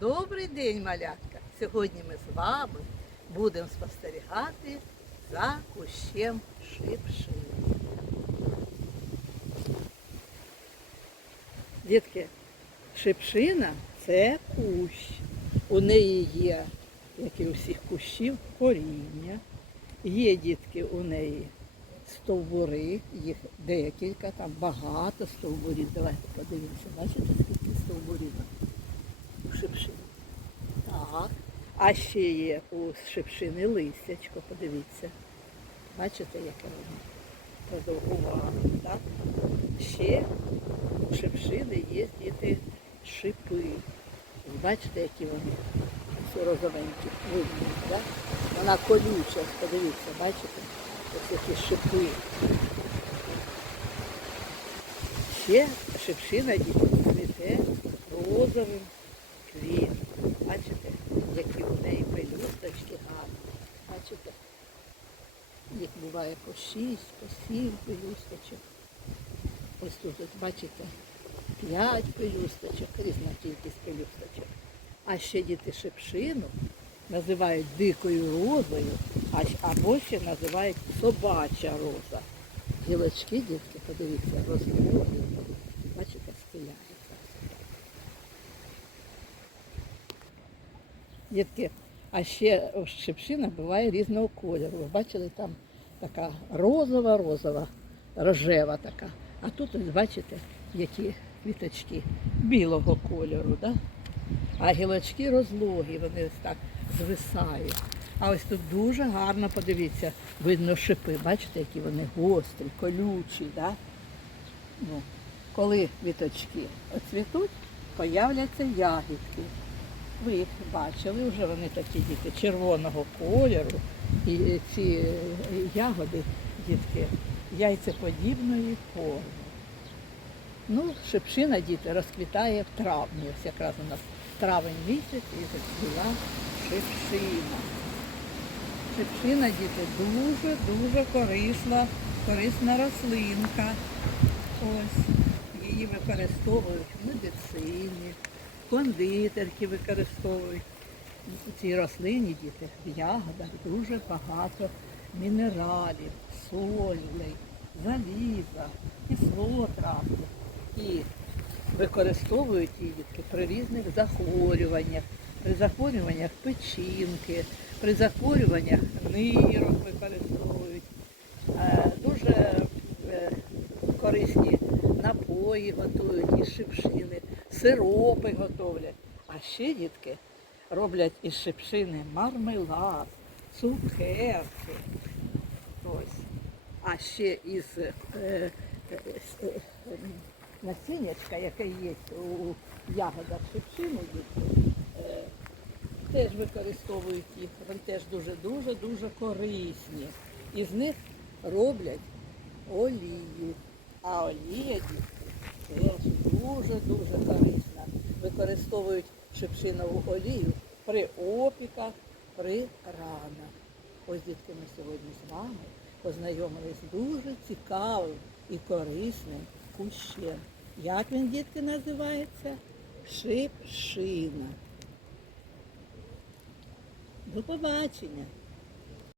Добрий день, малятка! Сьогодні ми з вами будемо спостерігати за кущем шипшини. Дітки, шипшина це кущ. У неї є, як і у всіх кущів, коріння. Є дітки у неї стовбури, їх декілька, там багато стовбурів. Давайте подивимося, бачите, скільки стовбурів у шипшини. Так. А ще є у шипшини листячко, подивіться. Бачите, яке воно продовгуване, так? Ще у шипшини є діти шипи. Бачите, які вони ці розовенькі видні, так? Вона колюча, подивіться, бачите? Ось які шипи. Ще шипшина діти цвіте розовим квітом. Бачите, які у неї пелюсточки гарні. Бачите? Їх буває по шість, по сім пелюсточок. Ось тут, от, бачите, п'ять пелюсточок, різна кількість пелюсточок. А ще діти шипшину називають дикою розою, або ще називають собача роза. Гілочки, дітки, подивіться, розлоги. Бачите, схиляються. Дітки, а ще шипшина буває різного кольору. Ви бачили, там така розова-розова, рожева така. А тут ось бачите, які квіточки білого кольору. Да? А гілочки розлогі, вони ось так звисають. А ось тут дуже гарно, подивіться, видно шипи. Бачите, які вони гострі, колючі. Да? Ну, коли квіточки оцвітуть, появляться ягідки. Ви їх бачили, вже вони такі діти червоного кольору. І ці ягоди, дітки, яйцеподібної форми. Ну, шипшина, діти, розквітає в травні. Ось якраз у нас травень місяць і зацвіла шипшина. Шипшина, діти, дуже-дуже корисна, корисна рослинка. Ось. Її використовують в медицині, кондитерки використовують. У цій рослині, діти, в ягодах дуже багато мінералів, солей, заліза, кислот разних. І використовують її дітки при різних захворюваннях, при захворюваннях печінки, при захворюваннях нирок використовують. Е, Дуже е, корисні напої готують із шипшини, сиропи готовлять. А ще дітки роблять із шипшини мармелад, цукерки. Ось. А ще із е, е, е, насіннячка, яке є у ягодах шипшини, дітки, е, теж використовують їх. Вони теж дуже-дуже дуже корисні. Із них роблять олію. А олія дітки, теж дуже-дуже корисна. Використовують шипшинову олію при опіках, при ранах. Ось дітки ми сьогодні з вами познайомились з дуже цікавим і корисним кущем. Як він, дітки, називається? Шипшина. До побачення!